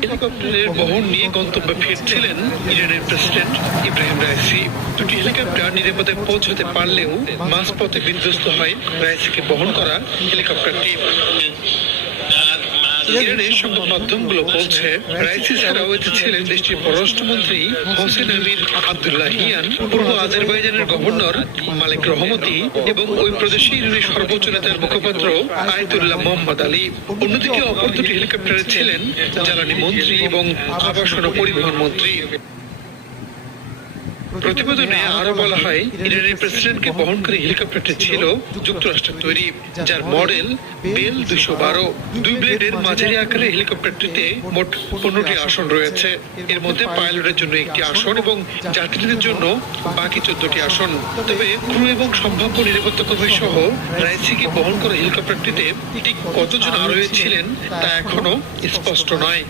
হেলিকপ্টারের বহর নিয়ে গন্তব্যে ফিরছিলেন ইরানের প্রেসিডেন্ট ইব্রাহিম রাইসি। দুটি হেলিকপ্টার নিরাপদে পৌঁছতে পারলেও মাঝপথে বিধ্বস্ত হয় রাইসিকে বহন করা হেলিকপ্টারটি। ইরানের সংবাদ মাধ্যমগুলো বলছে, রাইসি ছাড়াও এতে ছিলেন দেশটির পররাষ্ট্রমন্ত্রী হোসেন আমির আব্দুল্লাহিয়ান, পূর্ব আজারবাইজানের গভর্নর মালিক রহমতি এবং ওই প্রদেশে ইরানের সর্বোচ্চ নেতার মুখপাত্র আয়াতুল্লাহ মোহাম্মদ আলী। অন্যদিকে অপর দুটি হেলিকপ্টারে ছিলেন জ্বালানি মন্ত্রী এবং আবাসন ও পরিবহন মন্ত্রী। প্রতিবেদনে আরো বলা হয়, ইরানের প্রেসিডেন্টকে বহনকারী হেলিকপ্টারটি ছিল যুক্তরাষ্ট্রের তৈরি, যার মডেল বেল 212। দুই ব্লেডের মাঝারি আকারের হেলিকপ্টারটিতে মোট 15টি আসন রয়েছে। এর মধ্যে পাইলটের জন্য একটি আসন এবং যাত্রীদের জন্য বাকি 14টি আসন। তবে ক্রু এবং সম্ভাব্য নিরাপত্তা কর্মী সহ রাইসিকে বহন করা হেলিকপ্টারটিতে ঠিক কতজন আরোহী ছিলেন তা এখনো স্পষ্ট নয়।